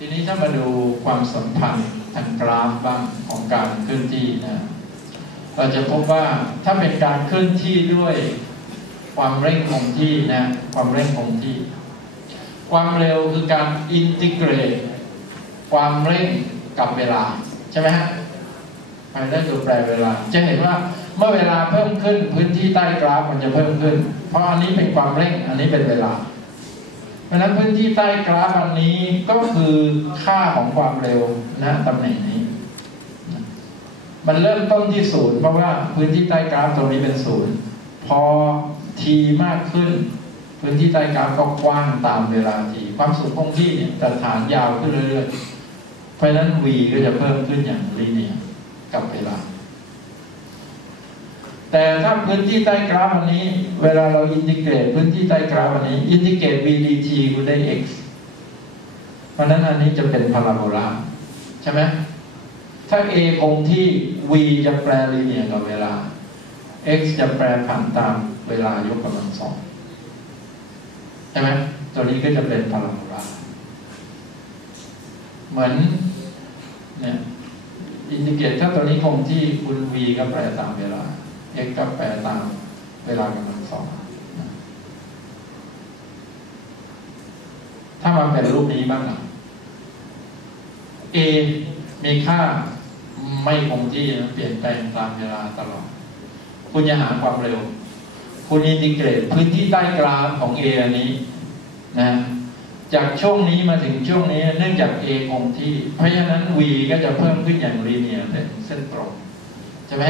ทีนี้ถ้ามาดูความสัมพันธ์ทางกราฟบ้างของการเคลื่อนที่นะเราจะพบว่าถ้าเป็นการเคลื่อนที่ด้วยความเร่งคงที่นะความเร่งคงที่ความเร็วคือการอินทิเกรตความเร่งกับเวลาใช่ไหมฮะภายใต้ตัวแปรเวลาจะเห็นว่าเมื่อเวลาเพิ่มขึ้นพื้นที่ใต้กราฟมันจะเพิ่มขึ้นเพราะอันนี้เป็นความเร่งอันนี้เป็นเวลาเพราะฉะนั้นพื้นที่ใต้กราฟอันนี้ก็คือค่าของความเร็วนะตำแหน่งนี้มันเริ่มต้นที่ศูนย์เพราะว่าพื้นที่ใต้กราฟตรงนี้เป็นศูนย์พอทีมากขึ้นพื้นที่ใต้กราฟก็กว้างตามเวลาทีความสูงคงที่เนี่ยจะฐานยาวขึ้นเรื่อยๆเพราะฉะนั้น v ก็จะเพิ่มขึ้นอย่างลีเนียร์กับเวลาแต่ถ้าพื้นที่ใต้กราฟอันนี้เวลาเราอินทิเกรตพื้นที่ใต้กราฟอันนี้อินทิเกรต v dt คุณได้ x เพราะนั้นอันนี้จะเป็นพาราโบลาใช่ไหมถ้า a คงที่ v จะแปรลีเนียร์กับเวลา x จะแปรผันตามเวลายกกำลังสองใช่ไหมตัวนี้ก็จะเป็นพาราโบลาเหมือนเนี่ยอินทิเกรตถ้าตัวนี้คงที่คุณ v ก็แปรตามเวลา x ก็แปรตามเวลากำลังสองถ้ามาเป็นรูปนี้บ้างล่ะ a มีค่าไม่คงที่เปลี่ยนแปลงตามเวลาตลอดคุณจะหาความเร็วคุณอินทิเกรตพื้นที่ใต้กราฟของ a อันนี้นะจากช่วงนี้มาถึงช่วงนี้เนื่องจาก a คงที่เพราะฉะนั้น v ก็จะเพิ่มขึ้นอย่างลีเนียร์เป็นเส้นตรงใช่ไหม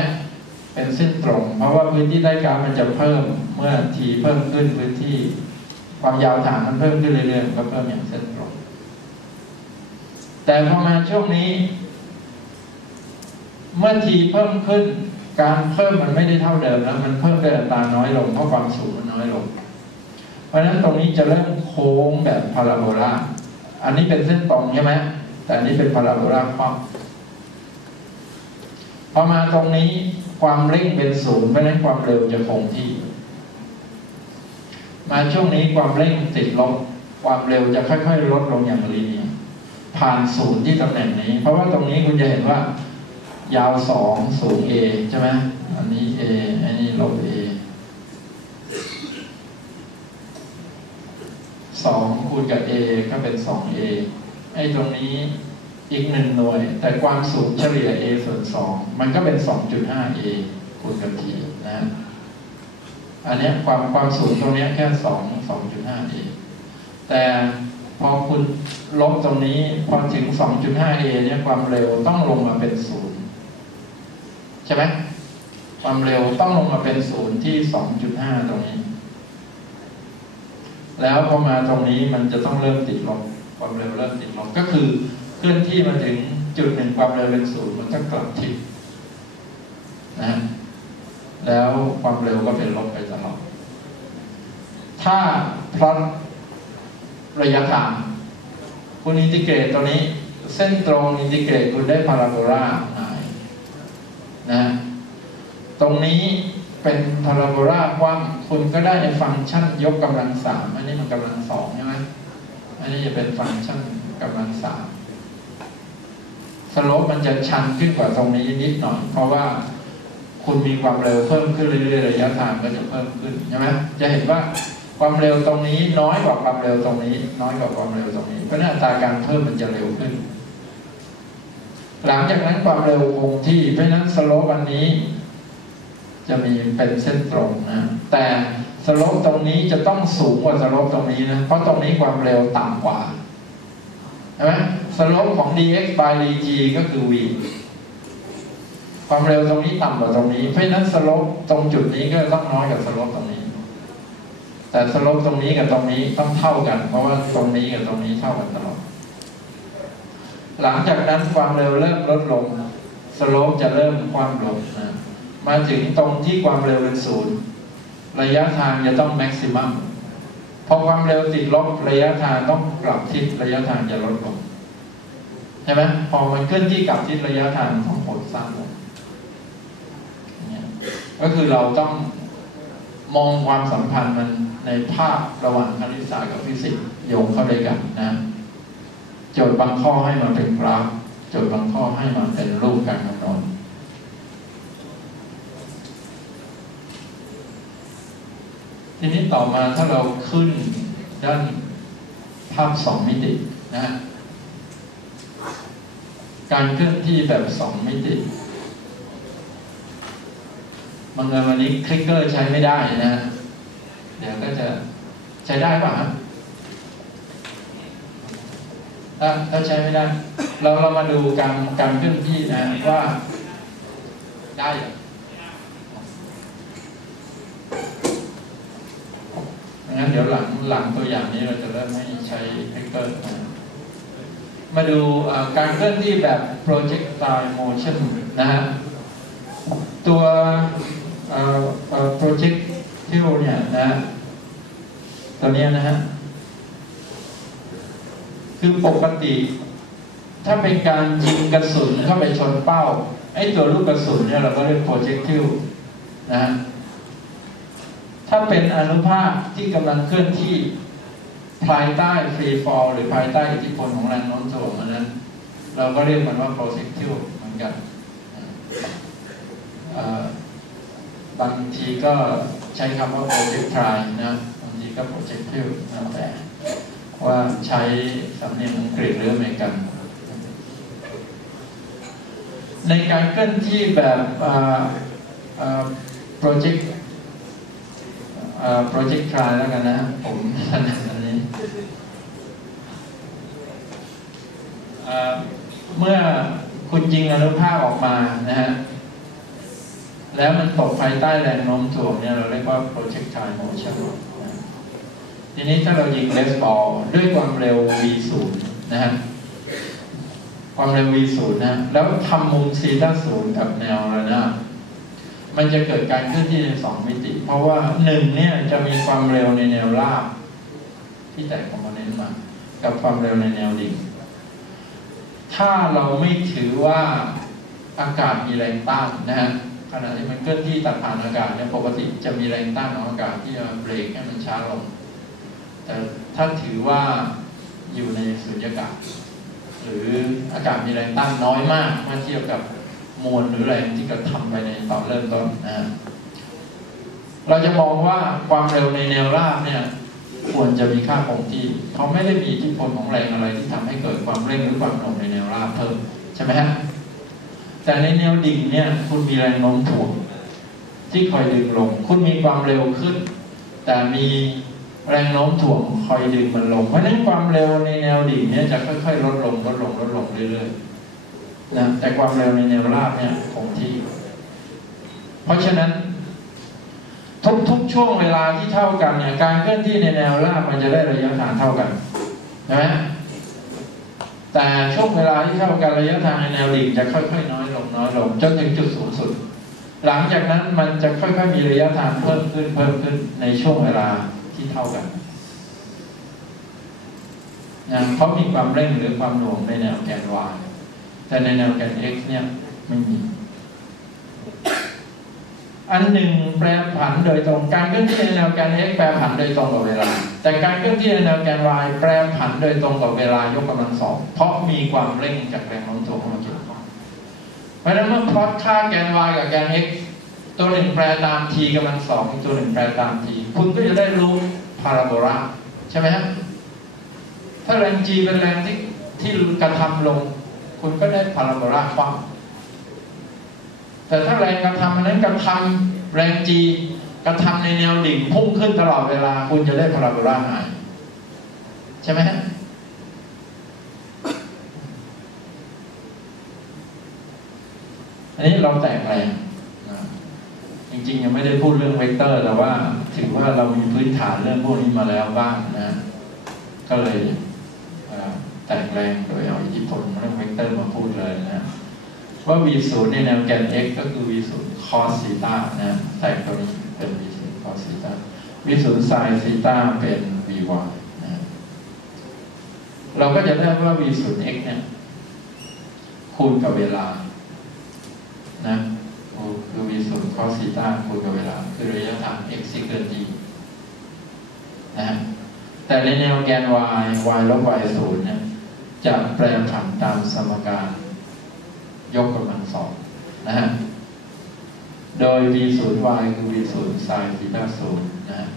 เป็นเส้นตรงเพราะว่าพื้นที่ใต้กราฟมันจะเพิ่มเมื่อ t เพิ่มขึ้นพื้นที่ความยาวฐานมันเพิ่มขึ้นเรื่อยๆก็เพิ่มอย่างเส้นตรงแต่พอมาช่วงนี้เมื่อ t เพิ่มขึ้นการเพิ่มมันไม่ได้เท่าเดิมแล้วมันเพิ่มด้วยอัตราน้อยลงเพราะความสูงมันน้อยลงเพราะฉะนั้นตรงนี้จะเริ่มโค้งแบบพาราโบลาอันนี้เป็นเส้นตรงใช่ไหมแต่อันนี้เป็นพาราโบลาคว่ำพอมาตรงนี้ความเร่งเป็นศูนย์เพราะฉะนั้นความเร็วจะคงที่มาช่วงนี้ความเร่งติดลบความเร็วจะค่อยๆลดลงอย่างลีเนียร์ผ่านศูนย์ที่ตำแหน่งนี้เพราะว่าตรงนี้คุณจะเห็นว่ายาว2สูง a ใช่ไหมอันนี้ a อันนี้ลบ a 2 คูณกับ a ก็เป็น 2a ไอ้ตรงนี้อีก1หน่วยแต่ความสูงเฉลี่ย a ส่วน2มันก็เป็น 2.5a คูณกับ t นะอันนี้ความสูงตรงนี้แค่ 2.5a แต่พอคุณลบตรงนี้พอถึง 2.5a เนี่ยความเร็วต้องลงมาเป็น0ใช่ไหมความเร็วต้องลงมาเป็น0ที่ 2.5 ตรงนี้แล้วพอมาตรงนี้มันจะต้องเริ่มติดลบความเร็วเริ่มติดลบก็คือเคลื่อนที่มาถึงจุดหนึ่งความเร็วเป็น0มันก็กลับทิศนะแล้วความเร็วก็เป็นลบไปตลอดถ้าพลอตระยะทางคุณอินทิเกรตตัวนี้เส้นตรงอินทิเกรตคุณได้พาราโบลานะตรงนี้เป็นพาราโบลากว้างคุณก็ได้ฟังก์ชันยกกำลัง3อันนี้มันกำลัง2ใช่ไหมอันนี้จะเป็นฟังก์ชันกำลัง3สโลปมันจะชันขึ้นกว่าตรงนี้นิดหน่อยเพราะว่าคุณมีความเร็วเพิ่มขึ้นเรื่อยๆระยะทางก็จะเพิ่มขึ้นใช่ไหมจะเห็นว่าความเร็วตรงนี้น้อยกว่าความเร็วตรงนี้น้อยกว่าความเร็วตรงนี้เพราะนั้นอัตราการเพิ่มมันจะเร็วขึ้นหลังจากนั้นความเร็วคงที่เพราะนั้นสโลปวันนี้จะมีเป็นเส้นตรงนะแต่สโลปตรงนี้จะต้องสูงกว่าสโลปตรงนี้นะเพราะตรงนี้ความเร็วต่ำกว่าใช่ไหมสโลปของ dx by dt ก็คือ v ความเร็วตรงนี้ต่ำกว่าตรงนี้เพราะฉะนั้นสโลปตรงจุดนี้ก็ต้องน้อยกว่าสโลปตรงนี้แต่สโลปตรงนี้กับตรงนี้ต้องเท่ากันเพราะว่าตรงนี้กับตรงนี้เท่ากันตลอดหลังจากนั้นความเร็วเริ่มลดลงสโลปจะเริ่มคว่ำลงนะมาถึงตรงที่ความเร็วเป็น0ระยะทางจะต้องแม็กซิมัมพอความเร็วติดลบระยะทางต้องกลับทิศระยะทางจะลดลงใช่ไหมพอมันเคลื่อนที่กลับทิศระยะทางต้องหดสั้นลงก็คือเราต้องมองความสัมพันธ์มันในภาพระหว่างคณิตศาสตร์กับฟิสิกส์โยงเข้าด้วยกันนะ โจทย์บางข้อให้มาเป็นกราฟโจทย์บางข้อให้มาเป็นรูปการคำนวณทีนี้ต่อมาถ้าเราขึ้นด้านภาพ2 มิตินะฮะการเคลื่อนที่แบบ2 มิติบางเอิญวันนี้คลิกเกอร์ใช้ไม่ได้นะฮะเดี๋ยวก็จะใช้ได้ป่ะฮะถ้าใช้ไม่ได้เรามาดูการเคลื่อนที่นะว่าได้งั้นเดี๋ยวหลังตัวอย่างนี้เราจะเริ่มให้ใช้คลิกเกอร์มาดูการเคลื่อนที่แบบ projectile motion นะฮะตัวprojectile เนี่ยนะตัวนี้นะฮะคือปกติถ้าเป็นการยิงกระสุนเข้าไปชนเป้าไอ้ตัวลูกกระสุนเนี่ยเราก็เรียก projectile นะถ้าเป็นอนุภาคที่กำลังเคลื่อนที่ภายใต้ free fall หรือภายใต้อิทธิพลของแรงโน้มถ่วงนั้นเราก็เรียกมันว่า projectile เหมือนกันบางทีก็ใช้คำว่า projectile นะบางทีก็ projectile นะแต่ว่าใช้สำเนียงอังกฤษหรืออเมริกันในการเคลื่อนที่แบบprojectile แล้วกันนะผมถนัดอันนี้เมื่อคุณยิงอนุภาคออกมานะฮะแล้วมันตกภายใต้แรงโน้มถ่วงเนี่ยเราเรียกว่า projectile motion ทีนี้ถ้าเรายิงเบสบอลด้วยความเร็ว v0 นะฮะความเร็ว v0 นะแล้วทำมุมซีต้า0กับแนวระนาบมันจะเกิดการเคลื่อนที่ใน2 มิติเพราะว่า1เนี่ยจะมีความเร็วในแนวราบที่แตกคอมโพเนนต์มากับความเร็วในแนวดิ่งถ้าเราไม่ถือว่าอากาศมีแรงต้านนะฮะขณะที่มันเคลื่อนที่ตัดผ่านอากาศเนี่ยปกติจะมีแรงต้านของอากาศที่จะเบรกให้มันช้าลงแต่ถ้าถือว่าอยู่ในสุญญากาศหรืออากาศมีแรงต้านน้อยมากเมื่อเทียบกับมวลหรือแรงที่กระทำไปในตอนเริ่มต้นนะเราจะมองว่าความเร็วในแนวราบเนี่ยควรจะมีค่าคงที่เขาไม่ได้มีอิทธิพลของแรงอะไรที่ทำให้เกิดความเร่งหรือความโน้มในแนวราบเพิ่มใช่ไหมฮะแต่ในแนวดิ่งเนี่ยคุณมีแรงโน้มถ่วงที่คอยดึงลงคุณมีความเร็วขึ้นแต่มีแรงโน้มถ่วงคอยดึงมันลงเพราะฉะนั้นความเร็วในแนวดิ่งเนี่ยจะค่อยๆลดลงเรื่อยๆนะแต่ความเร็วในแนวราบเนี่ยคงที่เพราะฉะนั้นทุกช่วงเวลาที่เท่ากันเนี่ยการเคลื่อนที่ในแนวราบมันจะได้ระยะทางเท่ากันใช่ไหมแต่ช่วงเวลาที่เท่ากันระยะทางในแนวดิ่งจะค่อยๆน้อยลงจนถึงจุดสูงสุดหลังจากนั้นมันจะค่อยๆมีระยะทางเพิ่มขึ้นในช่วงเวลาที่เท่ากันนะเพราะมีความเร่งหรือความหน่วงในแนวแกน y แต่ในแนวแกน x เนี่ยไม่มีอันหนึ่งแปรผันโดยตรงการเคลื่อนที่ในแนวแกน x แปรผันโดยตรงกับเวลาแต่การเคลื่อนที่ในแนวแกน y แปรผันโดยตรงกับเวลายกกำลัง 2เพราะมีความเร่งจากแรงโน้มถ่วงเข้ามาเกี่ยวข้องเพราะฉะนั้นเมื่อพลอตค่าแกน y กับแกน x ตัวหนึ่งแปรตาม t กำลัง 2อีกตัวหนึ่งแปรตาม t คุณก็จะได้รูปพาราโบลาใช่ไหมฮะถ้าแรง g เป็นแรงที่กระทำลงคุณก็ได้พาราโบลาคว่ำแต่ถ้าแรงกระทำนั้นกระทำแรง g กระทำในแนวดิ่งพุ่งขึ้นตลอดเวลาคุณจะได้พาราโบลาหายใช่ไหมฮะอันนี้เราแตกแรงจริงๆยังไม่ได้พูดเรื่องเวกเตอร์แต่ว่าถือว่าเรามีพื้นฐานเรื่องพวกนี้มาแล้วบ้างนะก็เลยแตกแรงโดยเอาอิทธิพลเรื่องเวกเตอร์มาพูดเลยนะว่า v0 ในแนวแกน x ก็คือ v0 cos θนะแตกตัวนี้เป็น v0 cos θ v0 sin θเป็น vy นะเราก็จะได้ว่า v0x เนี่ยคูณกับเวลานะคือ v0 cos θ คูณกับเวลาคือระยะทาง x ที่เคลื่อนที่นะแต่ในแนวแกน y ลบ y 0เนี่ยจะ จะแปรผันตามสมการยกกำลังสองนะฮะโดย v0y คือ v0 sin θ 0นะฮะ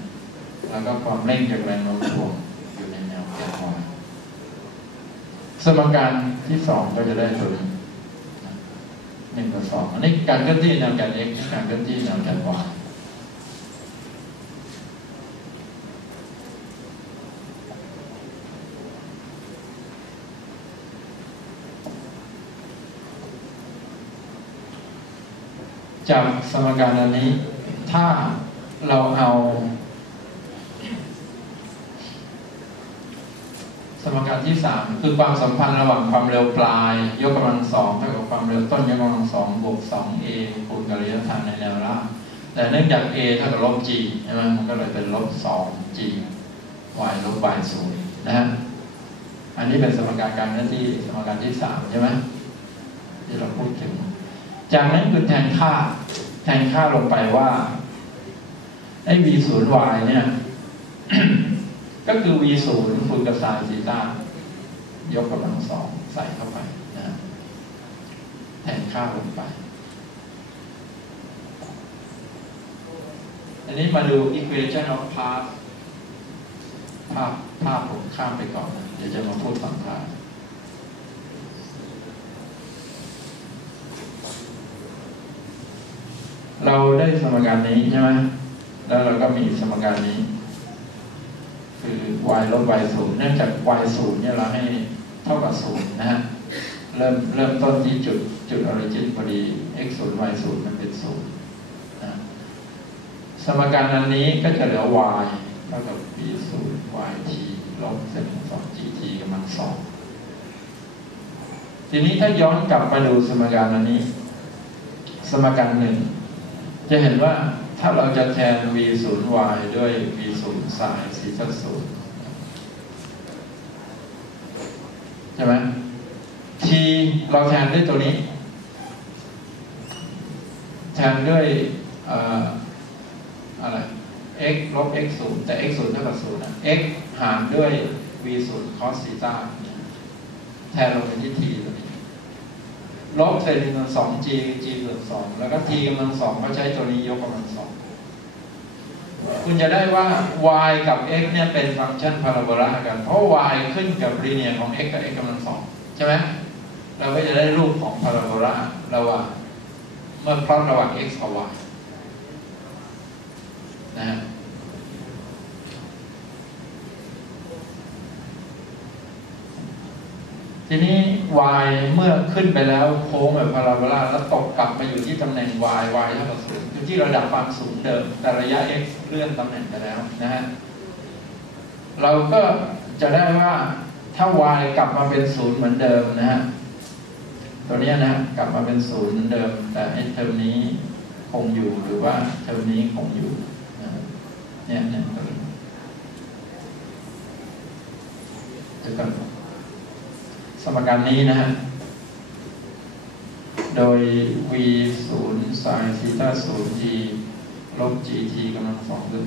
แล้วก็ความเร่งจากแรงโน้มถ่วงอยู่ในแนวแกน y สมการที่สองก็จะได้ตัวนี้1 กับ 2อันนี้การเคลื่อนที่แนวแกน x การเคลื่อนที่แนวแกน yจากสมการอันนี้ถ้าเราเอาสมการที่3คือความสัมพันธ์ระหว่างความเร็วปลายยกกำลังสองเท่ากับความเร็วต้นยกกำลังสองบวก 2a คูณกับระยะทางในแนวราบแต่เนื่องจาก a เท่ากับลบ g ใช่ไหมมันก็เลยเป็นลบ 2g y ลบ y 0นะฮะอันนี้เป็นสมการการเคลื่อนที่สมการที่3ใช่ไหมที่เราพูดถึงจากนั้นคือแทนค่าลงไปว่าไอ้ v0y เนี่ย ก็คือ v0 คูณกับ sin θ ยกกำลังสองใส่เข้าไปนะแทนค่าลงไปอันนี้มาดู equation of path ภาพผมข้ามไปก่อนนะเดี๋ยวจะมาพูดฝั่งท้ายเราได้สมการนี้ใช่ไหมแล้วเราก็มีสมการนี้คือ y ลบ y 0เนื่องจาก y 0เนี่ยเราให้เท่ากับ0นะฮะเริ่มต้นที่จุด origin พอดี x 0 y 0มันเป็น0นะสมการอันนี้ก็จะเหลือ y เท่ากับ b 0 y t ลบเศษ2 g t กำลัง2ทีนี้ถ้าย้อนกลับมาดูสมการอันนี้สมการ1จะเห็นว่าถ้าเราจะแทน v0y ด้วย v0 sin θ 0ใช่ไหม t เราแทนด้วยตัวนี้แทนด้วยอะไร x ลบ x 0แต่ x 0เท่ากับ0นะ x หารด้วย v0 cos θ แทนลงไปที่ t ตัวนี้ลบเศษ1 2 g g ส่วน2แล้วก็ t กำลัง2ก็ใช้ตัวนี้ยกกำลัง2คุณจะได้ว่า y กับ x เนี่ยเป็นฟังก์ชันพาราโบลากันเพราะ y ขึ้นกับลีเนียร์ของ x กับ x กำลัง2ใช่ไหมเราก็จะได้รูปของพาราโบลาระหว่างเมื่อพลอตระหว่าง x กับ y นะฮะทีนี้ y เมื่อขึ้นไปแล้วโค้งแบบพาราโบลาแล้วตกกลับมาอยู่ที่ตำแหน่ง y เท่ากับ0อยู่ที่ระดับความสูงเดิมแต่ระยะ x เลื่อนตำแหน่งไปแล้วนะฮะเราก็จะได้ว่าถ้า y กลับมาเป็น0เหมือนเดิมนะฮะตัวนี้นะกลับมาเป็น0เหมือนเดิมแต่ไอ้เทอมนี้คงอยู่หรือว่าเทอมนี้คงอยู่เนี่ยตัวนี้จะกันสมการนี้นะฮะโดย v 0 sin θ 0 t ลบ gt กำลัง2 ส่วน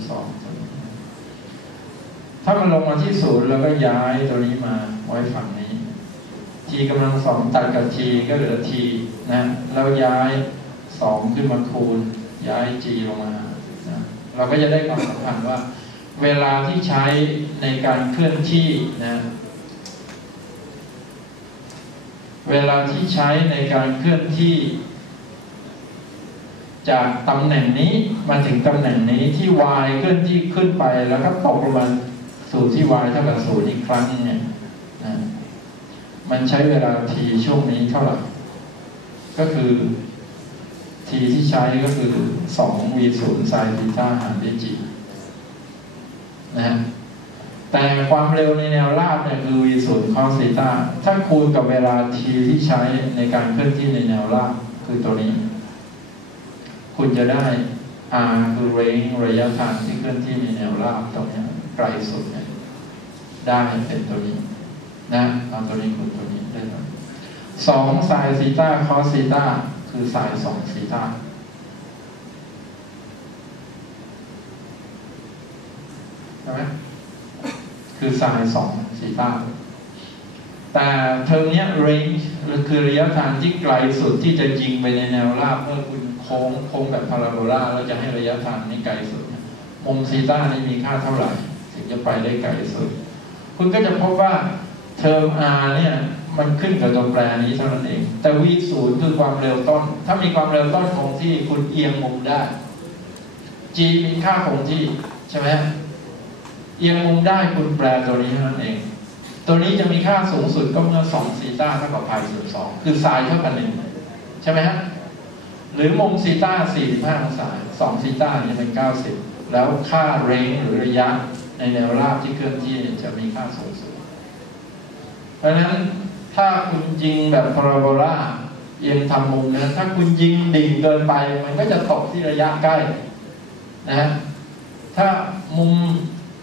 2ถ้ามันลงมาที่0แล้วก็ย้ายตัวนี้มาไว้ฝั่งนี้ t กำลัง2ตัดกับ t ก็เหลือ t นะแล้วย้าย2ขึ้นมาคูณย้าย g ลงมานะเราก็จะได้ความสัมพันธ์ว่าเวลาที่ใช้ในการเคลื่อนที่นะเวลาที่ใช้ในการเคลื่อนที่จากตำแหน่งนี้มาถึงตำแหน่งนี้ที่ y เคลื่อนที่ขึ้นไปแล้วก็ตกลงมาสู่ที่ y เท่ากับ0อีกครั้งเนี่ยนะมันใช้เวลา t ช่วงนี้เท่าไหร่ก็คือ t ที่ใช้ก็คือ2 v0 sin θ หารด้วย g นะฮะแต่ความเร็วในแนวราบเนี่ยคือ v0 cos θ ถ้าคูณกับเวลา t ที่ใช้ในการเคลื่อนที่ในแนวราบคือตัวนี้คุณจะได้ r คือระยะทางที่เคลื่อนที่ในแนวราบตรงนี้ไกลสุดเนี่ยได้เป็นตัวนี้นะเอาตัวนี้คูณตัวนี้ได้ไหม2 sin θ cos θ คือ sin 2 θ ใช่ไหมคือ sin 2 θ แต่เทอมนี้ range คือระยะทางที่ไกลสุดที่จะยิงไปในแนวราบเมื่อคุณโค้งแบบพาราโบลาแล้วจะให้ระยะทางนี้ไกลสุดมุมซีต้านี่มีค่าเท่าไหร่ถึงจะไปได้ไกลสุดคุณก็จะพบว่าเทอม r เนี่ยมันขึ้นกับตัวแปรนี้เท่านั้นเองแต่ v0 คือความเร็วต้นถ้ามีความเร็วต้นคงที่คุณเอียงมุมได้ g มีค่าคงที่ใช่ไหมเอียงมุมได้คุณแปลตัวนี้เท่านั้นเองตัวนี้จะมีค่าสูงสุดก็เมื่อ2ซีต้าเท่ากับพายส่วน2คือไซน์เท่ากัน1ใช่ไหมฮะหรือมุมซีต้า45 องศา2ซีต้าจะเป็น90แล้วค่าเรนจ์หรือระยะในแนวราบที่เคลื่อนที่จะมีค่าสูงสุดเพราะฉะนั้นถ้าคุณยิงแบบพาราโบลาเอียงทำมุมนะถ้าคุณยิงดิ่งเกินไปมันก็จะตกที่ระยะใกล้นะฮะถ้ามุม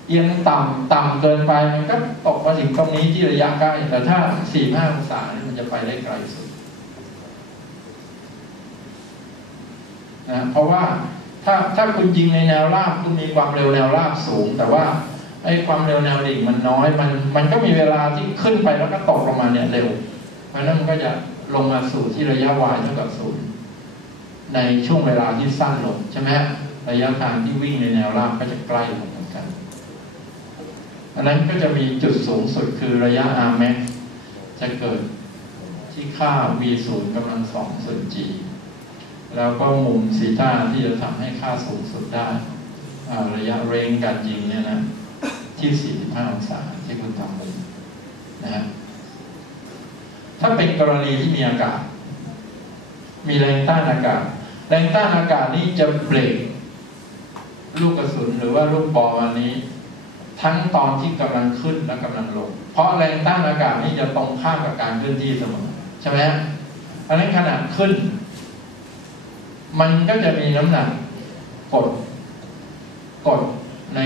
เอียงต่ำเกินไปมันก็ตกมาถึงตรงนี้ที่ระยะใกล้แต่ถ้า45 องศานี่มันจะไปได้ไกลสุดนะเพราะว่าถ้าคุณยิงในแนวราบคุณมีความเร็วแนวราบสูงแต่ว่าไอ้ความเร็วแนวดิ่งมันน้อยมันก็มีเวลาที่ขึ้นไปแล้วก็ตกลงมาเนี่ยเร็วเพราะนั้นมันก็จะลงมาสู่ที่ระยะ y เท่ากับ0ในช่วงเวลาที่สั้นลงใช่ไหมระยะทางที่วิ่งในแนวราบก็จะใกล้ลงเหมือนกันอันนั้นก็จะมีจุดสูงสุดคือระยะ r max จะเกิดที่ค่า v0 กำลัง2ส่วน g แล้วก็มุมซีต้าที่จะทำให้ค่าสูงสุดได้ระยะเรนจ์การยิงเนี่ยนะที่45 องศาที่คุณทำมุมนะฮะถ้าเป็นกรณีที่มีอากาศมีแรงต้านอากาศแรงต้านอากาศนี้จะเบรกลูกกระสุนหรือว่าลูกบอลอันนี้ทั้งตอนที่กำลังขึ้นและกำลังลงเพราะแรงต้านอากาศนี้จะตรงข้ามกับการเคลื่อนที่เสมอใช่ไหมฮะอันนั้นขนาดขึ้นมันก็จะมีน้ำหนักกดใ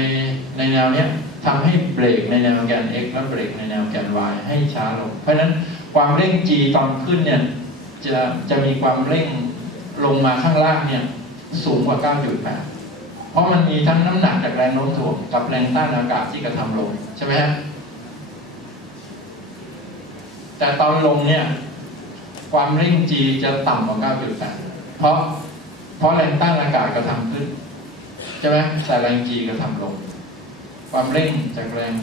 นแนวเนี้ยทำให้เบรกในแนวแกน x และเบรกในแนวแกน y ให้ช้าลงเพราะฉะนั้นความเร่ง g ตอนขึ้นเนี่ยจะมีความเร่งลงมาข้างล่างเนี่ยสูงกว่า 9.8 เพราะมันมีทั้งน้ำหนักจากแรงโน้มถ่วงกับแรงต้านอากาศที่กระทำลงใช่ไหมฮะแต่ตอนลงเนี่ยความเร่ง g จะต่ำกว่า 9.8 เพราะแรงต้านอากาศกระทำขึ้นใช่ไหมแต่แรง g กระทำลงความเร่งจากแรง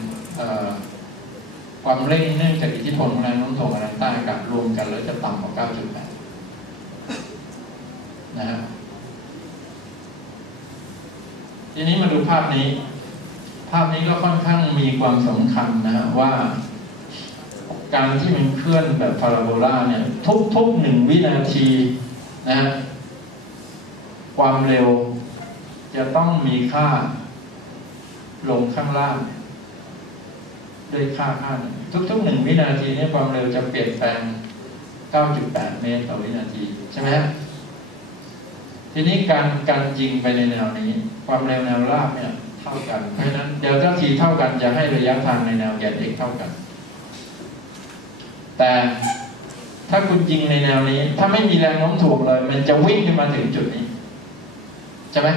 ความเร่งเนื่องจากอิทธิพลของแรงโน้มถ่วงกับแรงต้านอากาศรวมกันแล้วจะต่ำกว่า 9.8 นะฮะทีนี้มาดูภาพนี้ก็ค่อนข้างมีความสำคัญนะว่าการที่มันเคลื่อนแบบพาราโบลาเนี่ยทุก1 วินาทีนะความเร็วจะต้องมีค่าลงข้างล่างด้วยค่าหนึ่งทุก1 วินาทีเนี่ยความเร็วจะเปลี่ยนแปลง 9.8 เมตรต่อวินาทีใช่ไหมฮะทีนี้การยิงไปในแนวนี้ความเร็วแนวราบเนี่ยเท่ากันเพราะฉะนั้นเดลต้าทีเท่ากันจะให้ระยะทางในแนวแกน x เท่ากันแต่ถ้าคุณยิงในแนวนี้ถ้าไม่มีแรงโน้มถ่วงเลยมันจะวิ่งขึ้นมาถึงจุดนี้ใช่ไหม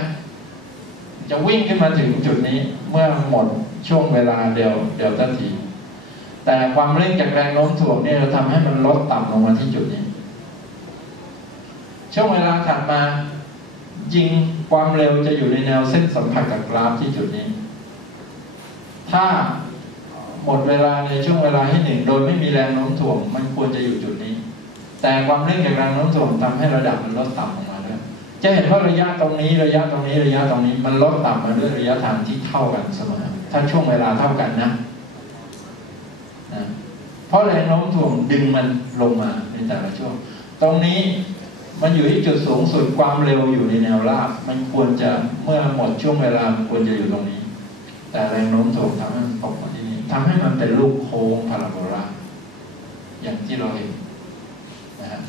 จะวิ่งขึ้นมาถึงจุดนี้เมื่อหมดช่วงเวลาเดลต้าทีแต่ความเร่งจากแรงโน้มถ่วงเนี่ยเราทำให้มันลดต่ำลงมาที่จุดนี้ช่วงเวลาถัดมายิงความเร็วจะอยู่ในแนวเส้นสัมผัสกับกราฟที่จุดนี้ถ้าหมดเวลาในช่วงเวลาที่1โดยไม่มีแรงโน้มถ่วงมันควรจะอยู่จุดนี้แต่ความเร่งจากแรงโน้มถ่วงทำให้ระดับมันลดต่ำลงมาด้วยจะเห็นว่าระยะตรงนี้มันลดต่ำมาด้วยระยะทางที่เท่ากันเสมอถ้าช่วงเวลาเท่ากันนะเพราะแรงโน้มถ่วงดึงมันลงมาในแต่ละช่วงตรงนี้มันอยู่ที่จุดสูงสุดความเร็วอยู่ในแนวราบมันควรจะเมื่อหมดช่วงเวลามันควรจะอยู่ตรงนี้แต่แรงโน้มถ่วงทำให้มันตกมาที่นี่ทำให้มันเป็นรูปโค้งพาราโบลาอย่างที่เราเห็นนะฮะ